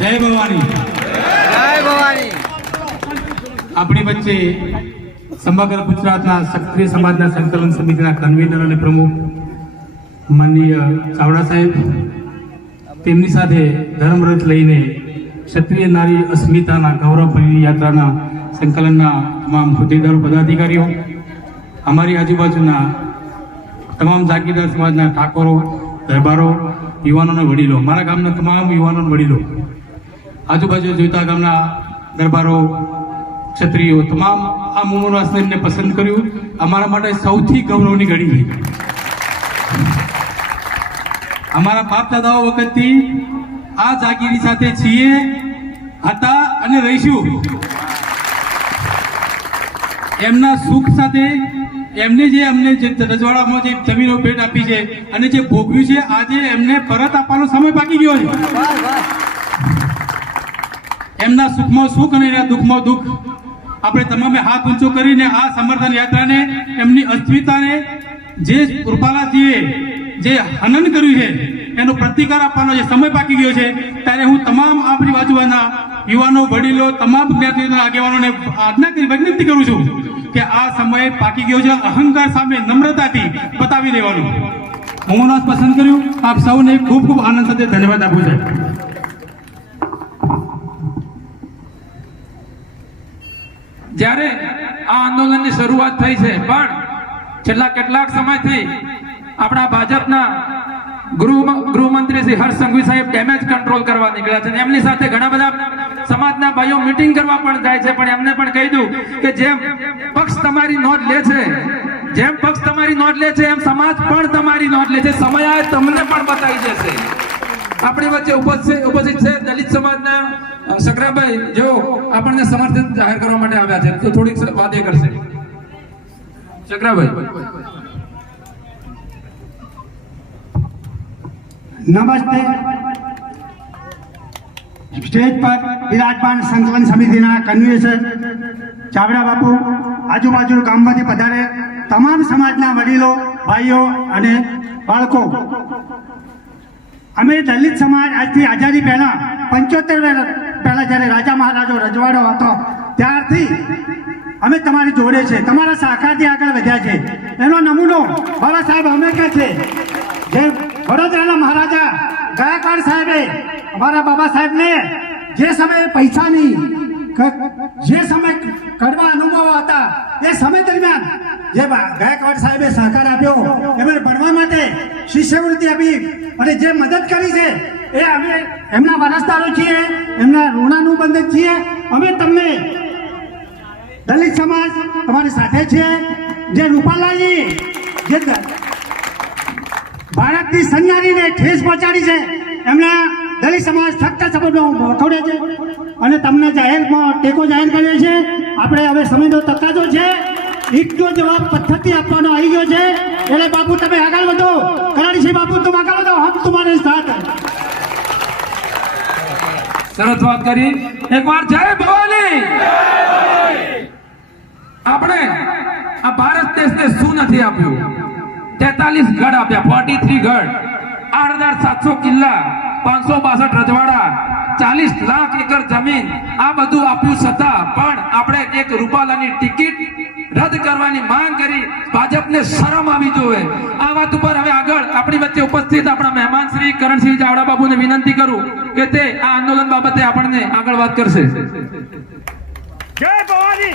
જય ભવાની જય ભવાની આપણી વચ્ચે સમગ્ર ગુજરાતના ક્ષત્રિય સમાજના સંકલન સમિતિના કન્વીનર અને પ્રમુખ માનનીય ચાવડા સાહેબ તેમની સાથે ધર્મરથ લઈને ક્ષત્રિય નારી અસ્મિતાના ગૌરવ યાત્રાના સંકલનના તમામ હોદ્દેદારો પદાધિકારીઓ અમારી આજુબાજુના તમામ જાગીરદાર સમાજના ઠાકોરો દરબારો યુવાનોના વડીલો મારા ગામના તમામ યુવાનોના વડીલો આજુબાજુ જોઈતા ગામના દરબારો ક્ષત્રિયો તમામ આ મોહનવાસને પસંદ કર્યું અમારા માટે સૌથી ગૌરવની ઘડી અમારા બાપ દાદાઓ વખતથી આ જાગીરી સાથે છીએ હતા અને રહીશું એમના સુખ સાથે એમને જે અમને જે રજવાડામાં જે જમીનો ભેટ આપી છે અને જે ભોગવ્યું છે આજે એમને પરત આપવાનો સમય પાકી ગયો છે એમના સુખમાં સુખ અને એના દુઃખમાં દુઃખ આપણે તમામે હાથ ઊંચો કરીને આ સમર્થન યાત્રાને એમની અસ્મિતાને જે કૃપાલાજીએ જે હનન કર્યું છે એનો પ્રતિકાર આપવાનો જે સમય પાકી ગયો છે ત્યારે હું તમામ આપણી બાજુના યુવાનો વડીલો તમામ જ્ઞાતિના આગેવાનોને આજ્ઞા કરી વિજ્ઞપ્તિ કરું છું કે આ સમય પાકી ગયો છે અહંકાર સામે નમ્રતાથી પતાવી દેવાનું હું પસંદ કર્યું આપ સૌને ખૂબ ખૂબ આનંદ સાથે ધન્યવાદ આપું છું જ્યારે આ આંદોલનની શરૂઆત થઈ છે પણ છેલ્લા કેટલાક સમયથી આપણા ભાજપના ગૃહમંત્રી શ્રી હર્ષ સંઘવી સાહેબ ડેમેજ કંટ્રોલ કરવા નીકળ્યા છે એમની સાથે ઘણા બધા સમાજના ભાઈઓ મીટિંગ કરવા પણ જાય છે પણ એમને પણ કહી દઉં કે જેમ પક્ષ તમારી નોંધ લે છે જેમ પક્ષ તમારી નોંધ લે છે એમ સમાજ પણ તમારી નોંધ લે છે સમય તમને પણ બતાવી જશે આપણી વચ્ચે ઉપસ્થિત છે દલિત સમાજના સકરાભાઈ જો આપણને સમર્થન જાહેર કરવા માટે આવ્યા છે તો થોડીક વાત એ કરશે સકરાભાઈ નમસ્તે સ્ટેજ પર વિરાજમાન સંકલન સમિતિના કન્વેનર ચાવડા બાપુ આજુબાજુ ગામમાંથી પધારે તમામ સમાજના વડીલો ભાઈઓ અને બાળકો અમે દલિત સમાજ આજથી આઝાદી પહેલા પંચોતેર વર્ષ પહેલા જ્યારે રાજા મહારાજો રજવાડો હતો ત્યારથી અમે તમારી જોડે છે તમારા શાખાથી આગળ વધ્યા છે એનો નમૂનો બાબા સાહેબ અમે કે છે જે વડોદરાના મહારાજા ગાયકવાડ સાહેબે અમારા બાબા સાહેબને જે સમયે પૈસાની જે સમય કડવા અનુભવો હતા એ સમય દરમિયાન જે ગાયકવાડ સાહેબે સહકાર આપ્યો શિષ્યવૃત્તિ આપી અને જે મદદ કરી છે એ અમે એમના વારસદારો છીએ એમના ઋણાનુબંધિત છીએ અમે તમને દલિત સમાજ તમારી સાથે છે જે રૂપાલાજી જે ભારતની સંજ્ઞાનીને ઠેસ પહોંચાડી છે એમના દલિત સમાજ સત્તા સભામાં વખોડે છે અને તમને જાહેરમાં ટેકો જાહેર કર્યો છે આપણે હવે સમયનો તકાજો છે ઈટનો જવાબ પદ્ધતિ આપવાનો આવી ગયો છે એટલે બાપુ તમે આગળ વધો કરાડીસિંહ બાપુ તમે આગળ વધો હમ તમારે સાથ સરસ વાત કરી એકવાર જય ભવાની આપણે આ ભારત દેશને શું નથી આપ્યું તેતાલીસ ગઢ આપ્યા ફોર્ટી થ્રી ગઢ આઠ હજાર સાતસો કિલ્લા પાંચસો બાસઠ રજવાડા ચાલીસ લાખ એકર જમીન આ બધું આપ્યું છતાં પણ આપણે એક રૂપાલાની ટિકિટ રદ કરવાની માંગ કરી ભાજપને શરમ આવી જોવે આ વાત ઉપર હવે આગળ આપણી વચ્ચે ઉપસ્થિત આપણા મહેમાન શ્રી કરણસિંહ ચાવડા બાબુને વિનંતી કરું કે તે આ આંદોલન બાબતે આપણને આગળ વાત કરશે જય ભવાની